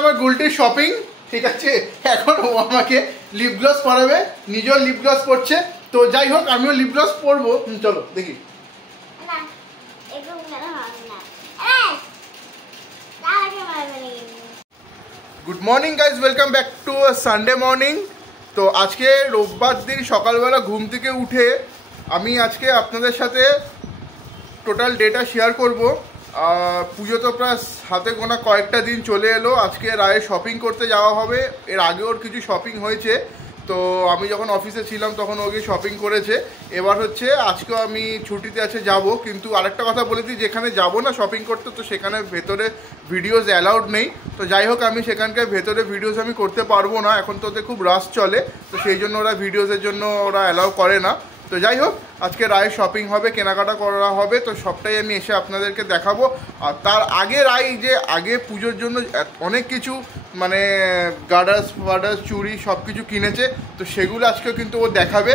আমার গুলটির শপিং, ঠিক আছে। এখন ও আমাকে লিপ গ্লস পরাবে, নিজেও লিপ গ্লস পরছে। তো যাই হোক, আমিও লিপ গ্লস পরবো। চলো দেখি। Good morning guys, welcome back to Sunday morning. তো আজকে রোববার দিন সকালবেলা ঘুম থেকে উঠে আমি আজকে আপনাদের সাথে টোটাল ডেটা শেয়ার করব। পুজো তো প্রায় হাতে গোনা কয়েকটা দিন চলে এলো। আজকে রায়ে শপিং করতে যাওয়া হবে। এর আগে ওর কিছু শপিং হয়েছে, তো আমি যখন অফিসে ছিলাম তখন ওকে শপিং করেছে। এবার হচ্ছে আজকেও আমি ছুটিতে আছে যাব, কিন্তু আরেকটা কথা বলে দিই, যেখানে যাব না শপিং করতে, তো সেখানে ভেতরে ভিডিওস অ্যালাউড নেই। তো যাই হোক, আমি সেখানকার ভেতরে ভিডিওস আমি করতে পারবো না, এখন তো ওদের খুব রাশ চলে, তো সেই জন্য ওরা ভিডিওসের জন্য ওরা অ্যালাউ করে না। তো যাই হোক, আজকে রায় শপিং হবে, কেনাকাটা করা হবে, তো সবটাই আমি এসে আপনাদেরকে দেখাবো। আর তার আগে রায় যে আগে পুজোর জন্য অনেক কিছু মানে গার্ডার্স চুড়ি সব কিছু কিনেছে, তো সেগুলো আজকেও কিন্তু ও দেখাবে।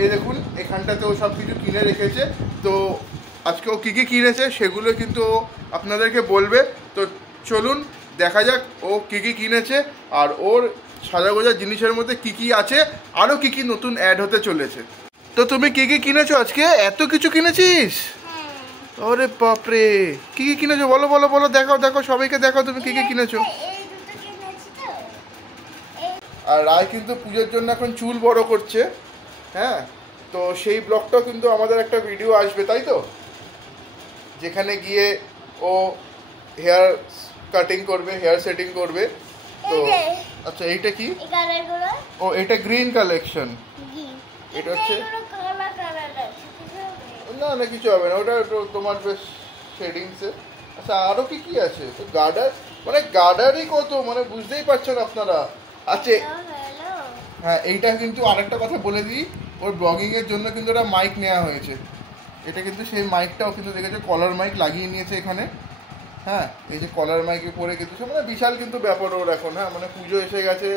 এই দেখুন, এখানটাতে ও সব কিছু কিনে রেখেছে। তো আজকে ও কী কী কিনেছে সেগুলো কিন্তু ও আপনাদেরকে বলবে। তো চলুন দেখা যাক ও কী কী কিনেছে, আর ওর সাজাগোজার জিনিসের মধ্যে কী কী আছে, আরও কী কী নতুন অ্যাড হতে চলেছে। তো তুমি কি কি কিনেছো আজকে? এত কিছু কিনেছিস? আরে বাপরে, কি কি কিনেছো বলো বলো বলো, দেখাও দেখাও, সবাইকে দেখাও তুমি কি কি কিনেছো। আর রায় কিন্তু পুজোর জন্য এখন চুল বড় করছে, হ্যাঁ। তো সেই ব্লগটাও কিন্তু আমাদের একটা ভিডিও আসবে, তাই তো, যেখানে গিয়ে ও হেয়ার কাটিং করবে, হেয়ার সেটিং করবে। তো আচ্ছা, এইটা কি? ও এটা গ্রিন কালেকশন। এটা হচ্ছে না না, কিছু হবে না, ওটা তোমার বেশ শেডিংসে। আচ্ছা, আরও কি কি আছে? তো গার্ডার, মানে গার্ডারই কত, মানে বুঝতেই পারছেন আপনারা। আচ্ছা হ্যাঁ, এইটা কিন্তু আরেকটা কথা বলে দিই, ওর ব্লগিংয়ের জন্য কিন্তু ওটা মাইক নেওয়া হয়েছে। এটা কিন্তু সেই মাইকটাও কিন্তু দেখেছো, কলার মাইক লাগিয়ে নিয়েছে এখানে, হ্যাঁ। এই যে কলার মাইকে পরে কিন্তু মানে বিশাল কিন্তু ব্যাপার ওর এখন, হ্যাঁ। মানে পুজো এসে গেছে,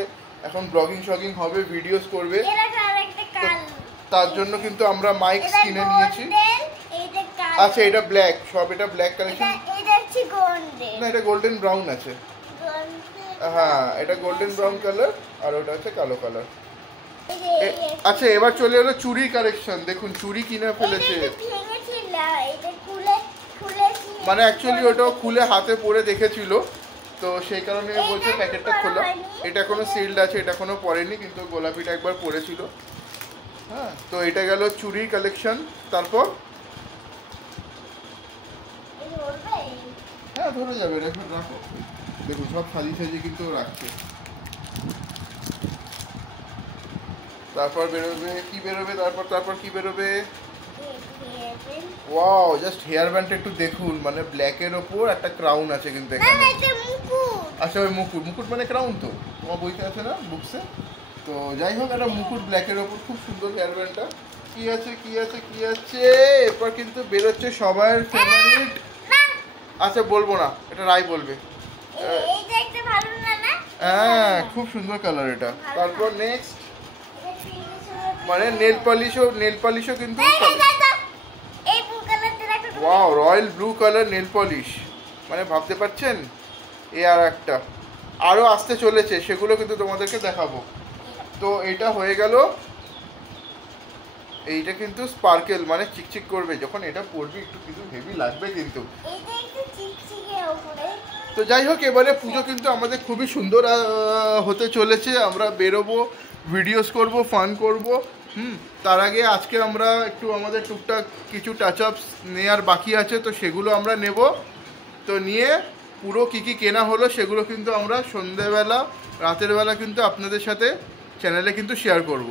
এখন ব্লগিং শগিং হবে, ভিডিওস করবে, তার জন্য কিন্তু আমরা মাইক কিনে নিয়েছি। আচ্ছা, এটা ব্ল্যাক, সব এটা ব্ল্যাক কালেকশন। না, এটা গোল্ডেন ব্রাউন আছে, হ্যাঁ, এটা গোল্ডেন ব্রাউন কালার, আর ওটা হচ্ছে কালো কালার। আচ্ছা, এবার চলে এলো চুড়ি কালেকশন। দেখুন চুড়ি কিনে ফেলেছে, মানে অ্যাকচুয়ালি ওটাও খুলে হাতে পরে দেখেছিল, তো সেই কারণে বলছে প্যাকেটটা খোলা। এটা এখনো সিল্ড আছে, এটা এখনো পরেনি, কিন্তু গোলাপিটা একবার পরেছিল, হ্যাঁ। তো এটা গেল চুড়ির কালেকশন। তারপর হ্যাঁ, ধরে যাবে, রাখো। দেখুন সব সাজিয়ে কিন্তু রাখছে। তারপর বেরোবে কি বেরোবে, তারপর কি বেরোবে? ওয়াও, জাস্ট হেয়ার ব্যান্ডটা একটু দেখুন, মানে ব্ল্যাকের ওপর একটা ক্রাউন আছে কিন্তু এখানে। আচ্ছা, ওই মুকুট মানে ক্রাউন, তো তোমার বইতে আছে না, বুকসে। তো যাই হোক, একটা মুকুট ব্ল্যাকের ওপর, খুব সুন্দর হেয়ার ব্যান্ডটা। কি আছে কি আছে কি আছে? এরপর কিন্তু বেরোচ্ছে সবার ফেভারিট। আচ্ছা, বলবো না, এটা রাই বলবে। হ্যাঁ, খুব সুন্দর কালার এটা। তারপর নেক্সট মানে নেল পালিশও কিন্তু, wow, royal blue colour nail polish, মানে ভাবতে পারছেন। এ আর একটা আরও আসতে চলেছে, সেগুলো কিন্তু তোমাদেরকে দেখাবো। তো এটা হয়ে গেল। এইটা কিন্তু স্পার্কেল, মানে চিকচিক করবে যখন এটা পরবি, একটু কিন্তু হেভি লাগবে কিন্তু। তো যাই হোক, এবারে পুজো কিন্তু আমাদের খুবই সুন্দর হতে চলেছে। আমরা বেরোবো, ভিডিওস করব, ফান করব, তার আগে আজকে আমরা একটু আমাদের টুকটাক কিছু টাচ আপস নেওয়ার বাকি আছে, তো সেগুলো আমরা নেব। তো নিয়ে পুরো কী কী কেনা হলো সেগুলো কিন্তু আমরা সন্ধেবেলা, রাতের বেলা কিন্তু আপনাদের সাথে চ্যানেলে কিন্তু শেয়ার করব।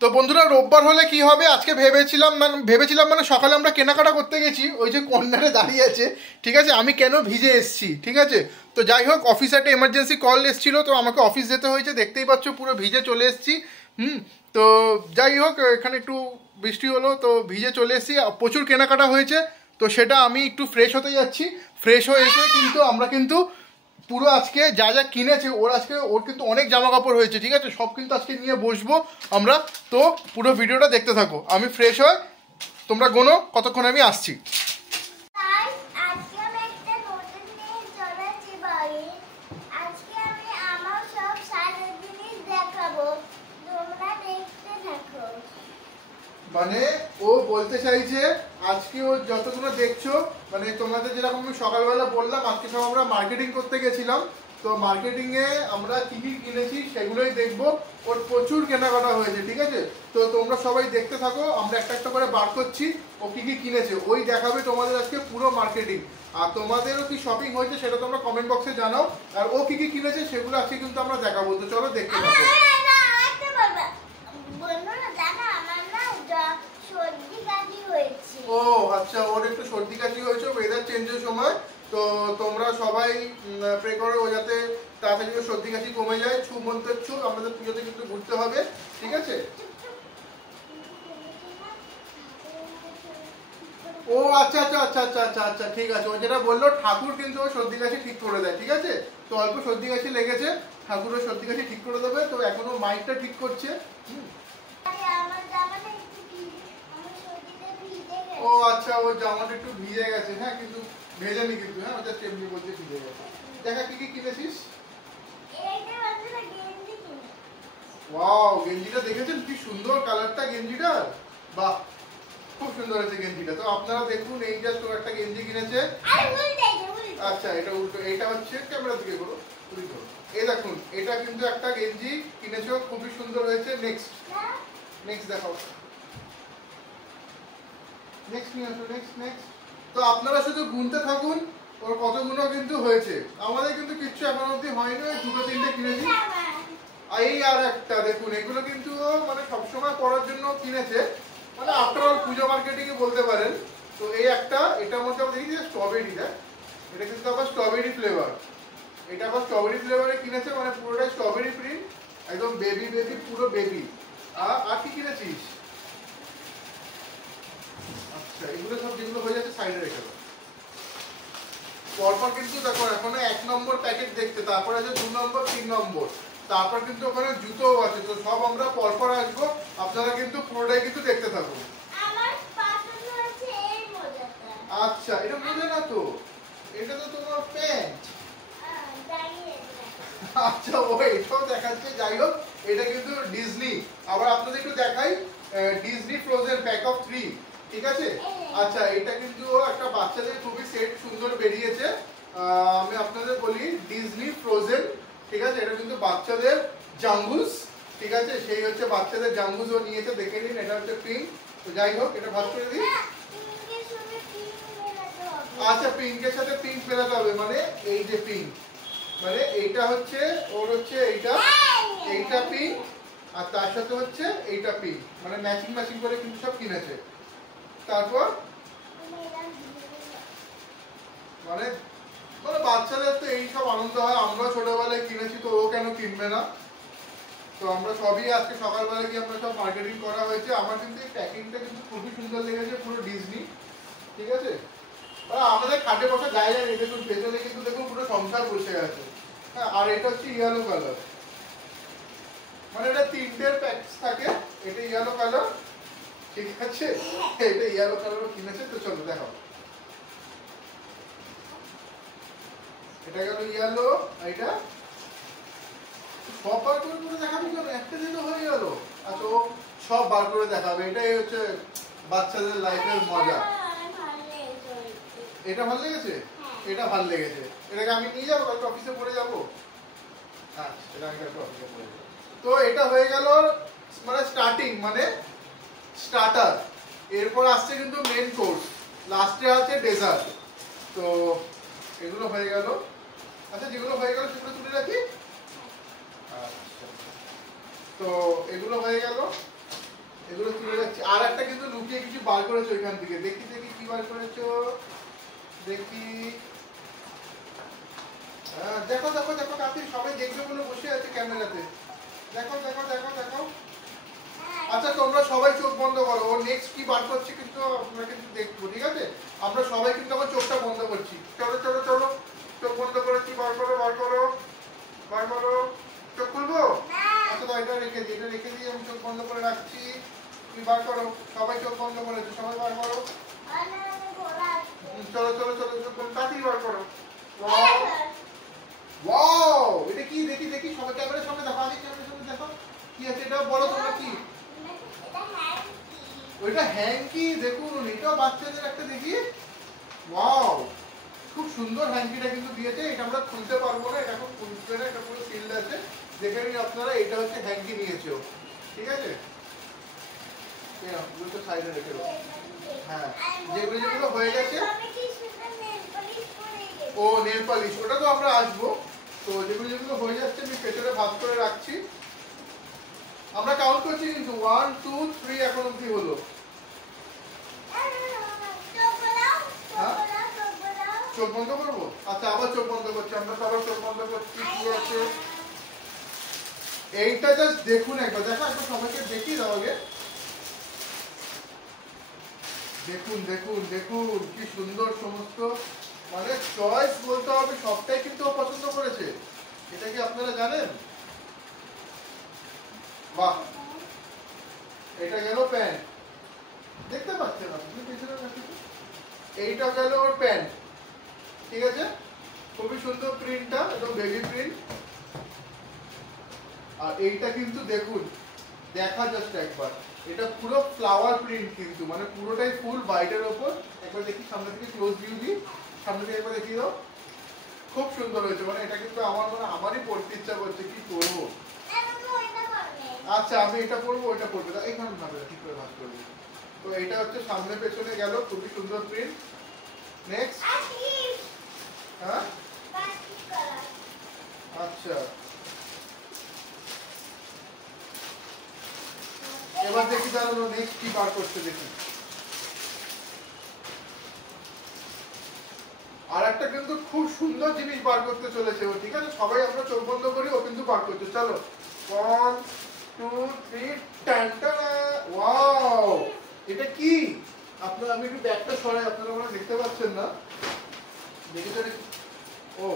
তো বন্ধুরা, রোববার হলে কি হবে, আজকে ভেবেছিলাম মানে সকালে আমরা কেনাকাটা করতে গেছি, ওই যে কর্নারে দাঁড়িয়ে আছে, ঠিক আছে। আমি কেন ভিজে এসছি, ঠিক আছে। তো যাই হোক, অফিসে একটা এমার্জেন্সি কল এসেছিলো, তো আমাকে অফিস যেতে হয়েছে, দেখতেই পাচ্ছ পুরো ভিজে চলে এসেছি। তো যাই হোক, এখানে একটু বৃষ্টি হলো, তো ভিজে চলে এসেছি, প্রচুর কেনাকাটা হয়েছে। তো সেটা আমি একটু ফ্রেশ হতে যাচ্ছি, ফ্রেশ হয়ে এসে কিন্তু আমরা কিন্তু পুরো আজকে যা যা কিনেছে ওর কিন্তু অনেক জামা কাপড় হয়েছে, ঠিক আছে। সব কিন্তু আজকে নিয়ে বসবো আমরা। তো পুরো ভিডিওটা দেখতে থাকো, আমি ফ্রেশ হয়ে, তোমরা গোনো কতক্ষণ আমি আসছি। মানে ও বলতে চাইছে আজকে ও যতগুলো দেখছো, মানে তোমাদের যেরকম আমি সকালবেলা বললাম আজকে সব আমরা মার্কেটিং করতে গেছিলাম, তো মার্কেটিং এ আমরা কি কি কিনেছি সেগুলোই দেখবো। ওর প্রচুর কেনাকাটা হয়েছে, ঠিক আছে? তো তোমরা সবাই দেখতে থাকো, আমরা একটা একটা করে বার করছি ও কি কি কিনেছে, ওই দেখাবে তোমাদের আজকে পুরো মার্কেটিং। আর তোমাদেরও কি শপিং হয়েছে সেটা তোমরা কমেন্ট বক্সে জানাও, আর ও কি কি কিনেছে সেগুলো আজকে কিন্তু আমরা দেখাবো। তো চলো দেখতে থাকো। ও আচ্ছা, ওর একটু সর্দি কাশি হয়েছে ওয়েদার চেঞ্জের সময়। তো তোমরা সবাই প্রে করো ও যাতে তাড়াতাড়ি সর্দি কাশি কমে যায়। ছু মন্ত্রের ছু, আমাদের পুজোতে কিন্তু ঘুরতে হবে, ঠিক আছে? ও আচ্ছা আচ্ছা আচ্ছা আচ্ছা আচ্ছা আচ্ছা, ঠিক আছে। ও যেটা বললো ঠাকুর কিন্তু ও সর্দি কাশি ঠিক করে দেয়, ঠিক আছে? তো অল্প সর্দি কাশি লেগেছে, ঠাকুরের সর্দি কাশি ঠিক করে দেবে। তো এখনো মাইকটা ঠিক করছে। ও আচ্ছা, ওর জামাটা একটু ভিজে গেছে, হ্যাঁ কিন্তু ভেজেনি কিন্তু, হ্যাঁ ওটা এমনি বলতে ভিজে গেছে। দেখা কি কি কিনেছিস? ওয়াও, গেঞ্জিটা দেখেছেন কি সুন্দর কালারটা গেঞ্জিটার? বাহ, খুব সুন্দর হয়েছে গেঞ্জিটা। তো আপনারা দেখুন, এই জাস্ট ও একটা গেঞ্জি কিনেছে। আচ্ছা, এটা উল্টো, এটা হচ্ছে ক্যামেরা দিকে করো, এই দেখুন, এটা কিন্তু একটা গেঞ্জি কিনেছো, খুবই সুন্দর হয়েছে। নেক্সট নেক্সট দেখাও, নেক্সট নিয়ে আসো, নেক্সট নেক্সট। তো আপনারা শুধু গুনতে থাকুন ওর কতগুলো কিন্তু হয়েছে। আমাদের কিন্তু কিচ্ছু এখন অবধি হয়নি, দুটো তিনটে কিনেছি। এই আর একটা দেখুন, এগুলো কিন্তু মানে সবসময় পড়ার জন্য কিনেছে, মানে আফটার অল পুজো মার্কেটিং এ বলতে পারেন। তো এই একটা, এটার মধ্যে আমরা দেখি স্ট্রবেরি, দেখ এটা কিন্তু আবার স্ট্রবেরি ফ্লেভার। এটা আবার স্ট্রবেরি ফ্লেভারে কিনেছে, মানে পুরোটাই স্ট্রবেরি প্রিন্ট, একদম বেবি বেবি, পুরো বেবি। আর কি কিনেছিস? আচ্ছা, এগুলো সব যেগুলো হয়ে যাচ্ছে সাইডে রেখে দাও। পরপর কিন্তু দেখো, এখন 1 নম্বর প্যাকেট দেখতে, তারপর আছে 2 নম্বর, 3 নম্বর, তারপর কিন্তু ওখানে জুতোও আছে। তো সব আমরা পরপর আসবো, আপনারা কিন্তু পুরোটাই কিন্তু দেখতে থাকুন। আচ্ছা, এটা মোজা না তো, এটা তো তোমার প্যান্ট। আচ্ছা, ও এটাও দেখাচ্ছে। যাই হোক, এটা কিন্তু ডিজনি। আবার আপনাদের একটু দেখাই, ডিজনি ফ্রোজেন প্যাক অফ 3, ঠিক আছে? আচ্ছা, এটা কিন্তু একটা বাচ্চাদের খুবই সেট সুন্দর বেরিয়েছে। আমি আপনাদের বলি, ডিজনি ফ্রোজেন, ঠিক আছে? এটা কিন্তু বাচ্চাদের জাঙ্গুস, ঠিক আছে? সেই হচ্ছে বাচ্চাদের জাঙ্গুস ও নিয়েছে, দেখে নিন। এটা হচ্ছে পিঙ্ক। তো যাই হোক, এটা ভাগ করে দিই। আচ্ছা, পিঙ্কের সাথে পিঙ্ক মেলাতে হবে, মানে এই যে পিঙ্ক, মানে এইটা হচ্ছে ওর হচ্ছে এইটা, এইটা পিঙ্ক, আর তার সাথে হচ্ছে এইটা পিঙ্ক, মানে ম্যাচিং ম্যাচিং করে কিন্তু সব কিনেছে। তারপর মানে মানে বাচ্চাদের তো এই সব আনন্দ হয়, আমরা ছোটবেলায় কিনেছি, তো ও কেন কিনবে না? তো আমরা সবই আজকে সকালবেলা গিয়ে আমরা সব মার্কেটিং করা হয়েছে। আমার কিন্তু এই প্যাকিংটা কিন্তু খুবই সুন্দর লেগেছে, পুরো ডিজনি, ঠিক আছে? আমাদের খাটে বসা জায়গা নেই, দেখুন ভেতরে কিন্তু দেখুন পুরো সংসার বসে আছে। হ্যাঁ, আর এটা হচ্ছে ইয়েলো কালার, মানে এটা 3টের প্যাকেজ থাকে। এটা ইয়েলো কালার, ঠিক আছে? এটা ইয়েলো কালারও কিনেছে। তো চলো দেখাও, এটা গেল ইয়েলো, এটা সব বার করে করে দেখাবি কেন? একটা দিনও হয়ে গেল। আচ্ছা, ও সব বার করে দেখাবে, এটাই হচ্ছে বাচ্চাদের লাইফের মজা। এটা ভালো লেগেছে? এটা ভালো লেগেছে। এটাকে আমি নিয়ে যাবো, কালকে অফিসে পড়ে যাবো। হ্যাঁ, এটা আমি কালকে অফিসে পড়ে যাবো। তো এটা হয়ে গেল মানে স্টার্টিং, মানে স্টার্টার। এরপর আসছে কিন্তু মেন কোর্স, লাস্টে আছে ডেজার্ট। তো এগুলো হয়ে গেল। আচ্ছা, যেগুলো হয়ে গেল সেগুলো তুলে রাখি। আচ্ছা, তো এগুলো হয়ে গেল, এগুলো তুলে রাখছি। আর একটা কিন্তু লুকিয়ে কিছু বার করেছো এখান থেকে, দেখি দেখি কি বার করেছো, দেখি। দেখো দেখো দেখো কাকি, সবাই দেখবে বলে বসে আছে ক্যামেরাতে। দেখো দেখো দেখো দেখো। আচ্ছা, তোমরা সবাই চোখ বন্ধ করো, ও নেক্সট কি বার করছে কিন্তু আমরা কিন্তু দেখবো, ঠিক আছে? আমরা সবাই কিন্তু আমার চোখটা বন্ধ করছি। চলো চলো চলো, চোখ বন্ধ করেছি, বার করো বার করো বার করো। চোখ খুলবো? আচ্ছা, তো এটা রেখে দিই, এটা রেখে দিই, আমি চোখ বন্ধ করে রাখছি। তুমি বার করো, সবাই চোখ বন্ধ করেছে, সবাই বার করো। চলো চলো চলো, চোখ বন্ধ, তাড়াতাড়ি বার করো। ওয়াও, এটা কি? দেখি দেখি, সবাই ক্যামেরার সামনে দেখো, আগে ক্যামেরার সামনে দেখো কি আছে। এটা বলো তোমরা কি? ওইটা হ্যাঙ্কি দেখুন, এটাও বাচ্চাদের একটা দেখি। ওয়াও, খুব সুন্দর হ্যাঙ্কিটা কিন্তু দিয়েছে। এটা আমরা খুলতে পারবো না, এটা এখন খুলবে না, এটা পুরো সিলড আছে। দেখে নিন আপনারা, এটা হচ্ছে হ্যাঙ্কি নিয়েছে, ঠিক আছে। তো সাইডে রেখে দাও। হ্যাঁ, যেগুলো যেগুলো হয়ে গেছে। ও নেল পালিশ, ওটা তো আমরা আসবো। তো যেগুলো যেগুলো হয়ে যাচ্ছে আমি পেছনে ভাগ করে রাখছি। আমরা কাউন্ট করছি কিন্তু 1 2 3 এখন অবধি হলো। চোখ বন্ধ করবো? আচ্ছা, আবার চোখ বন্ধ করছি। আমরা তো আবার চোখ বন্ধ করছি। কি আছে এইটা, জাস্ট দেখুন একবার। দেখো একবার সবাইকে দেখিয়ে দাও আগে। দেখুন দেখুন দেখুন কি সুন্দর সমস্ত, মানে চয়েস বলতে হবে, সবটাই কিন্তু ও পছন্দ করেছে। এটা কি আপনারা জানেন? বাহ, এটা গেল প্যান্ট, দেখতে পাচ্ছেন আপনি পিছনে রাখি। এইটা গেল ওর প্যান্ট, ঠিক আছে। খুবই সুন্দর প্রিন্টটা, একদম বেবি প্রিন্ট। আর এইটা কিন্তু দেখুন, দেখা জাস্ট একবার, এটা পুরো ফ্লাওয়ার প্রিন্ট কিন্তু, মানে পুরোটাই ফুল হোয়াইটের ওপর। একবার দেখি সামনে থেকে ক্লোজ ভিউ দিই, সামনে থেকে একবার দেখিয়ে দাও। খুব সুন্দর হয়েছে, মানে এটা কিন্তু আমার মানে আমারই পড়তে ইচ্ছা করছে, কি করবো। আচ্ছা, আমি এটা পড়বো, ওইটা পড়বে, এখানে না ঠিক করে ভাগ করবো। তো এটা হচ্ছে সামনে পেছনে গেল, খুবই সুন্দর প্রিন্ট। নেক্সট, হ্যাঁ আচ্ছা, এবার দেখি দাঁড়ানো নেক্সট কি বার করতে দেখি। আর একটা কিন্তু খুব সুন্দর জিনিস বার করতে চলেছে ও, ঠিক আছে। সবাই আমরা চোখ বন্ধ করি, ও কিন্তু বার করছে। চলো 1 2 3 টানটা। ওয়াও, এটা কি? আপনারা, আমি একটু ব্যাগটা সরাই, আপনারা ওরা দেখতে পাচ্ছেন না, দেখে চলে। ও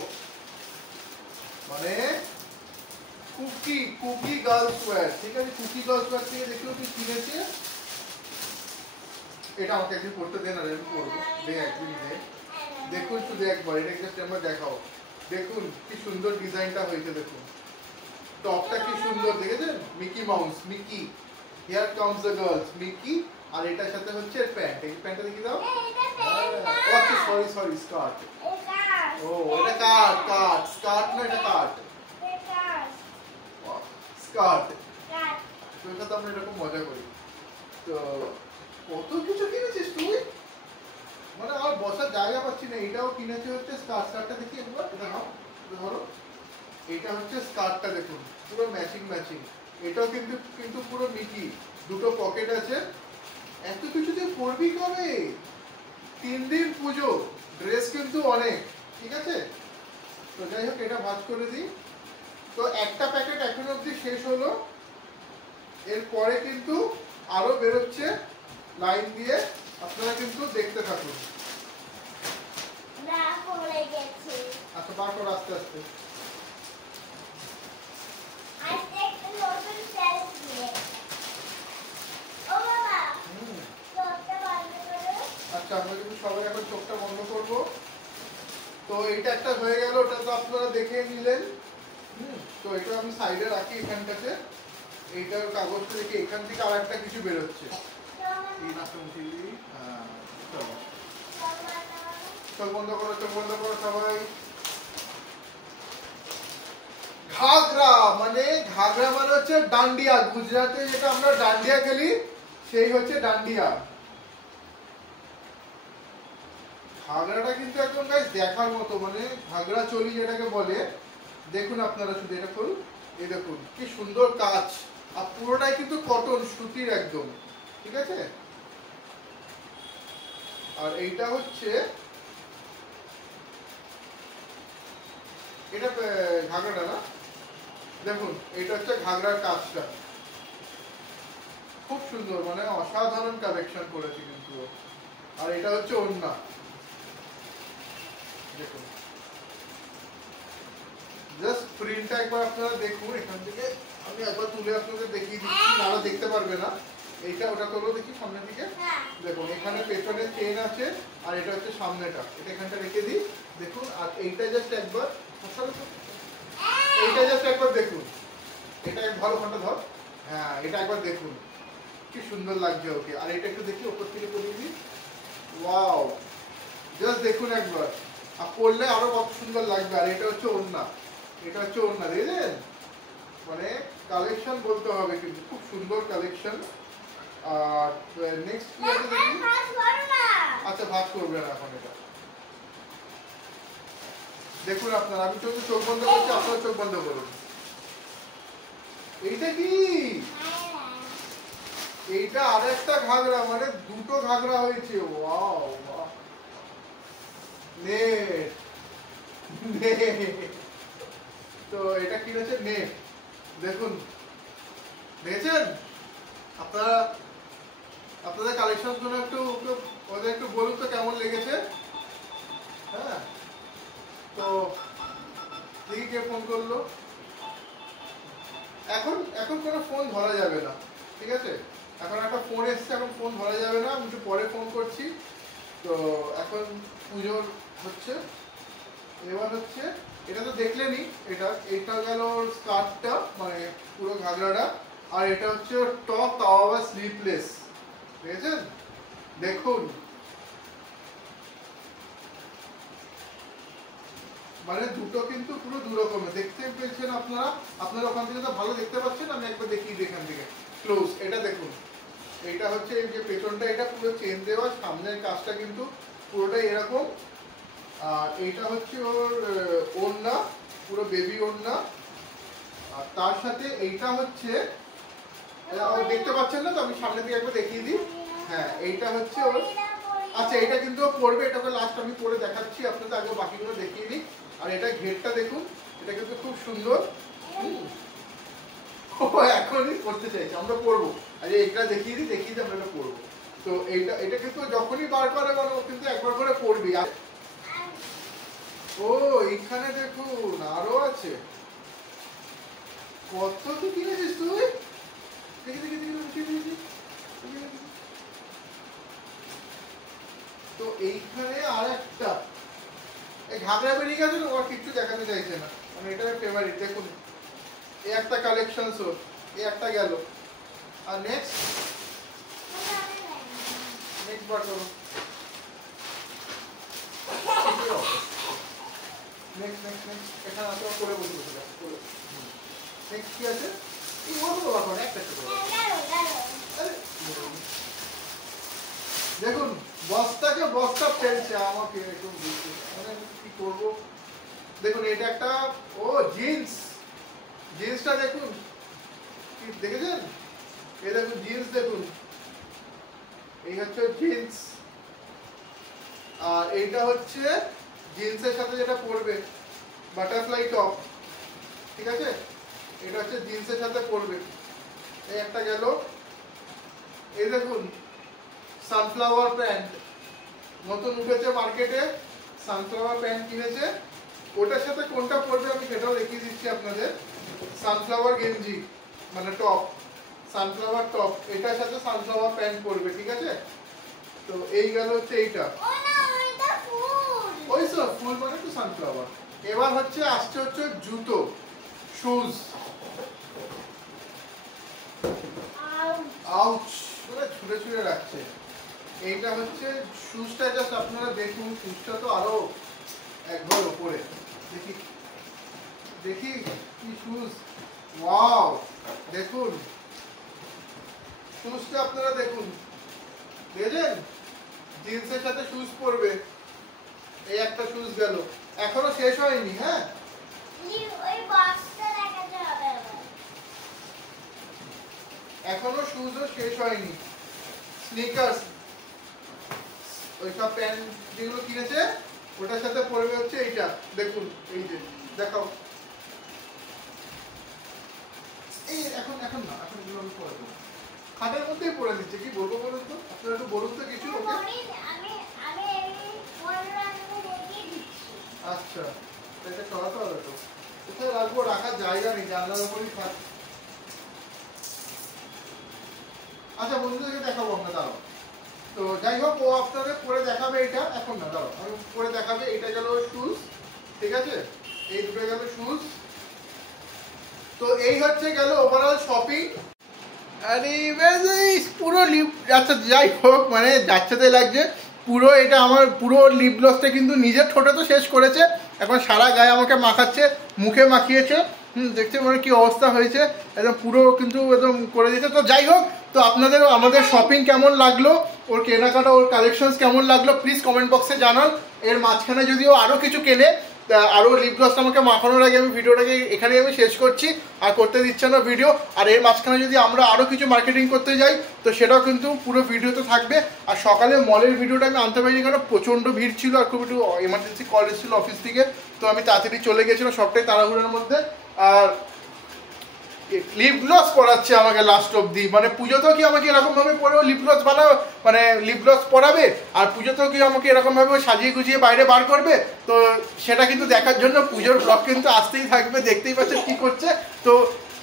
মানে কুকি, কুকি গার্লস ওয়্যার, ঠিক আছে। কুকি গার্লস ওয়্যার থেকে দেখি ও কি কিনেছে। এটা আমাকে একদিন পড়তে দেন, আর আমি পড়বো, দে একদিন দে। দেখুন শুধু একবার, এটা জাস্ট একবার দেখাও। দেখুন কি সুন্দর ডিজাইনটা হয়েছে, দেখুন টপটা কি সুন্দর, দেখেছেন? Mickey Mouse, Mickey, here comes the girls, Mickey. আর এটার সাথে হচ্ছে প্যান্ট, এই প্যান্টটা দেখি দাও। ও আচ্ছা, সরি সরি, স্কার্ট। ও এটা কাট, কাট স্কার্ট না, এটা কাট স্কার্ট। তো এটা তো আমরা এরকম মজা করি। তো কত কিছু কিনেছিস তুই, মানে আর বসার জায়গা পাচ্ছি না। এটাও কিনেছে হচ্ছে স্কার্ট। স্কার্টটা দেখি একবার, এটা নাও, ধরো। এটা হচ্ছে স্কার্টটা, দেখুন পুরো ম্যাচিং ম্যাচিং। এটাও কিন্তু কিন্তু পুরো মিকি, দুটো পকেট আছে। এত কিছু দিয়ে পরবি কবে? 3 দিন পুজো, ড্রেস কিন্তু অনেক, ঠিক আছে। তো যাই হোক, এটা ভাঁজ করে দিই। তো একটা প্যাকেট এখন অবধি শেষ হলো। এরপরে কিন্তু আরো বেরোচ্ছে লাইন দিয়ে, আপনারা কিন্তু দেখতে থাকুন। আচ্ছা, বার করো আস্তে আস্তে। আচ্ছা, আমরা কিন্তু সবাই এখন চোখটা বন্ধ করবো। তো এইটা একটা হয়ে গেল, ওটা তো আপনারা দেখে নিলেন। তো এটা আমি সাইডে রাখি এখানটাতে। এইটার কাগজটা দেখে এখান থেকে আর একটা কিছু বেরোচ্ছে। চোখ বন্ধ করো, চোখ বন্ধ করো সবাই। ঘাগরা, মানে ঘাগরা মানে হচ্ছে ডান্ডিয়া। গুজরাটে যেটা আমরা ডান্ডিয়া খেলি, সেই হচ্ছে ডান্ডিয়া। ঘাগরাটা কিন্তু একদম গাইস দেখার মতো, মানে ঘাগরা চলি যেটাকে বলে। দেখুন আপনারা শুধু এটা করুন, এই দেখুন কি সুন্দর কাজ। আর পুরোটাই কিন্তু কটন, সুতির একদম, ঠিক আছে। আর এইটা হচ্ছে, এটা ঘাগরাটা না, দেখুন এইটা হচ্ছে ঘাগরার কাজটা। খুব সুন্দর, মানে অসাধারণ কালেকশন করেছে কিন্তু। আর এটা হচ্ছে ওড়না, দেখুন জাস্ট প্রিন্টটা একবার আপনারা দেখুন। এখান থেকে আমি একবার তুলে আপনাদের দেখিয়ে দিচ্ছি, নাহলে দেখতে পারবে না। এইটা ওটা তোলো দেখি সামনের দিকে। দেখুন এখানে পেছনে চেন আছে, আর এটা হচ্ছে সামনেটা। এটা এখানটা রেখে দিই, দেখুন। আর এইটা জাস্ট একবার, এইটা জাস্ট একবার দেখুন। এটা ভালো ফোনটা ধর, হ্যাঁ এটা একবার দেখুন। কি সুন্দর লাগছে ওকে। আর এটা একটু দেখি ওপর থেকে পরিয়ে দিই। ওয়াও, জাস্ট দেখুন একবার, আর পরলে আরো কত সুন্দর লাগবে। আর এটা হচ্ছে ওড়না, এটা হচ্ছে ওড়না, দেখেছেন? মানে কালেকশন বলতে হবে, কিন্তু খুব সুন্দর কালেকশন। আর নেক্সট কি আছে দেখি। আচ্ছা, ভাত করবে না এখন। এটা দেখুন আপনারা, আমি চোখ বন্ধ করছি, আপনারা চোখ বন্ধ করুন। এইটা কি? এইটা আর একটা ঘাগরা, মানে দুটো ঘাগরা হয়েছে। ওয়াও, নেট, তো এটা কিনেছে নেট, দেখুন, দেখেছেন? আপনারা আপনাদের কালেকশন গুলো একটু ওদের একটু বলুন তো কেমন লেগেছে। হ্যাঁ, তো দেখি কে ফোন করলো। এখন এখন কোনো ফোন ধরা যাবে না, ঠিক আছে? এখন একটা ফোন এসছে, এখন ফোন ধরা যাবে না, আমি একটু পরে ফোন করছি। তো এখন পুজোর হচ্ছে, এবার হচ্ছে এটা তো দেখলেনই, এটা গেল স্কার্টটা, মানে পুরো ঘাগরাটা। আর এটা হচ্ছে টপ, তাও আবার স্লিভলেস, দেখেছেন? দেখুন, মানে দুটো কিন্তু পুরো দু রকমের দেখতে পেয়েছেন আপনারা। আপনারা ওখান থেকে তো ভালো দেখতে পাচ্ছেন, আমি একবার দেখিয়ে দিই এখান থেকে ক্লোজ। এটা দেখুন, এটা হচ্ছে এই যে পেছনটা, এটা পুরো চেন দেওয়া, সামনের কাজটা কিন্তু পুরোটাই এরকম। আর এইটা হচ্ছে ওর ওড়না, পুরো বেবি ওড়না। আর তার সাথে এইটা হচ্ছে, দেখতে পাচ্ছেন না তো, আমি সামনে থেকে একবার দেখিয়ে দিই। হ্যাঁ, এইটা হচ্ছে ওর। আচ্ছা, এটা কিন্তু পড়বে, এটাকে লাস্ট আমি পরে দেখাচ্ছি আপনাদের, আগে বাকিগুলো দেখিয়ে দিই। আর এটা ঘেরটা দেখুন, এটা কিন্তু খুব সুন্দর। ও এখনই পড়তে চাইছে, আমরা পড়বো। আচ্ছা, এটা দেখিয়ে দিই, আমরা এটা পড়বো। তো এটা কিন্তু যখনই বার করে বলো, কিন্তু একবার করে পড়বি। ও এইখানে দেখুন আরো আছে, কত কি কিনেছিস তুই? দেখি দেখি দেখি। তো এইখানে আর একটা ঘাগরা বেরিয়ে গেছে, ওর কিচ্ছু দেখাতে চাইছে না, মানে এটা ফেভারিট। দেখুন, এই একটা কালেকশন, এই একটা গেল। আর নেক্সট বার করো। নেক্সট এখানে আসো, করে বসে বসে করে। নেক্সট কি আছে? এই বলবো এখন একটা দেখুন, বস্তাকে বস্তা ফেলছে আমাকে, একটু মানে কি করবো। দেখুন, এটা একটা, ও জিন্সটা দেখুন, কি দেখেছেন? এই দেখুন জিন্স, দেখুন, এই হচ্ছে জিন্স। আর এইটা হচ্ছে জিন্সের সাথে যেটা পরবে, বাটারফ্লাই টপ, ঠিক আছে? এটা হচ্ছে জিন্সের সাথে পরবে। এই একটা গেল। এই দেখুন, সানফ্লাওয়ার প্যান্ট নতুন উঠেছে মার্কেটে, সানফ্লাওয়ার প্যান্ট কিনেছে। ওটার সাথে কোনটা পরবে আমি সেটাও দেখিয়ে দিচ্ছি আপনাদের। সানফ্লাওয়ার গেঞ্জি, মানে টপ, সানফ্লাওয়ার টপ, এটার সাথে সানফ্লাওয়ার প্যান্ট পরবে, ঠিক আছে? তো এই গেল হচ্ছে এইটা, ওই সব ফুল মানে তো সানফ্লাওয়ার। এবার হচ্ছে আসছে হচ্ছে জুতো, শুজ। আউচ, পুরো ছুঁড়ে ছুঁড়ে রাখছে। এইটা হচ্ছে শুজটা, জাস্ট আপনারা দেখুন, শুজটা তো আরো একবার উপরে। দেখি দেখি কি শুজ, ওয়াও, দেখুন শুজটা, আপনারা দেখুন, দেখেছেন? জিন্সের সাথে শুজ পরবে। এই একটা শুজ গেল, এখনো শেষ হয়নি। হ্যাঁ, এখনো শুজও শেষ হয়নি। স্নিকার্স, ওইসব প্যান্ট যেগুলো কিনেছে, ওটার সাথে পরবে হচ্ছে এইটা, দেখুন, এই যে দেখাও। এই এখন এখন না, এখন এগুলো আমি পরে দেবো, খাটের মধ্যেই পরে নিচ্ছে। কি বলবো বলুন তো, আপনারা একটু বলুন তো কিছু। ওকে, আচ্ছা, এটা সরাতে হবে তো, কোথায় রাখবো, রাখার জায়গা নেই, জানলার উপরই থাক। আচ্ছা, বন্ধুদেরকে দেখাবো আমরা, দাঁড়াও। তো যাই হোক, ও আপনাদের পরে দেখাবে এটা, এখন না, দাঁড়াও, আমি পরে দেখাবে। এটা গেল শুজ, ঠিক আছে? এই দুটো গেল শুজ। তো এই হচ্ছে গেল ওভারঅল শপিং। আরে পুরো লিপ, আচ্ছা যাই হোক, মানে যাচ্ছেতে লাগছে পুরো। এটা আমার পুরো লিপ গ্লসটা কিন্তু নিজের ঠোঁটে তো শেষ করেছে, এখন সারা গায়ে আমাকে মাখাচ্ছে, মুখে মাখিয়েছে। দেখতে মানে কি অবস্থা হয়েছে, একদম পুরো কিন্তু একদম করে দিয়েছে। তো যাই হোক, তো আপনাদেরও আমাদের শপিং কেমন লাগলো, ওর কেনাকাটা, ওর কালেকশনস কেমন লাগলো প্লিজ কমেন্ট বক্সে জানান। এর মাঝখানে যদিও আরও কিছু কেনে, আরও লিপ গ্লসটা আমাকে মাখানোর আগে আমি ভিডিওটাকে এখানেই আমি শেষ করছি, আর করতে দিচ্ছে না ভিডিও। আর এর মাঝখানে যদি আমরা আরও কিছু মার্কেটিং করতে যাই তো সেটাও কিন্তু পুরো ভিডিওতে থাকবে। আর সকালে মলের ভিডিওটা আমি আনতে পারিনি কারণ প্রচণ্ড ভিড় ছিল, আর খুব একটু এমার্জেন্সি কল এসেছিলো অফিস থেকে, তো আমি তাড়াতাড়ি চলে গেছিলাম সবটাই তাড়াহুড়োর মধ্যে। আর লিপ গ্লস পরাচ্ছে আমাকে লাস্ট অব্দি, মানে পুজোতেও কি আমাকে এরকম ভাবে পরেও লিপ গ্লস বানাবে, মানে লিপ গ্লস পরাবে, আর পুজোতেও কি আমাকে এরকম ভাবে সাজিয়ে গুছিয়ে বাইরে বার করবে। তো সেটা কিন্তু দেখার জন্য পুজোর ব্লগ কিন্তু আসতেই থাকবে, দেখতেই পাচ্ছেন কি করছে। তো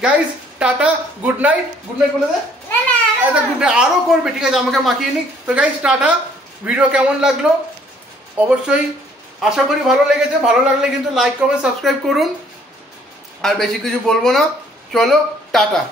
guys tata, good night. Good night বলে দে। আচ্ছা গুড নাইট আরও করবে, ঠিক আছে, আমাকে মাখিয়ে নিক। তো গাইজ টাটা। ভিডিও কেমন লাগলো অবশ্যই আশা করি ভালো লেগেছে, ভালো লাগলে কিন্তু লাইক কমেন্ট সাবস্ক্রাইব করুন। আর বেশি কিছু বলবো না, চলো টাটা।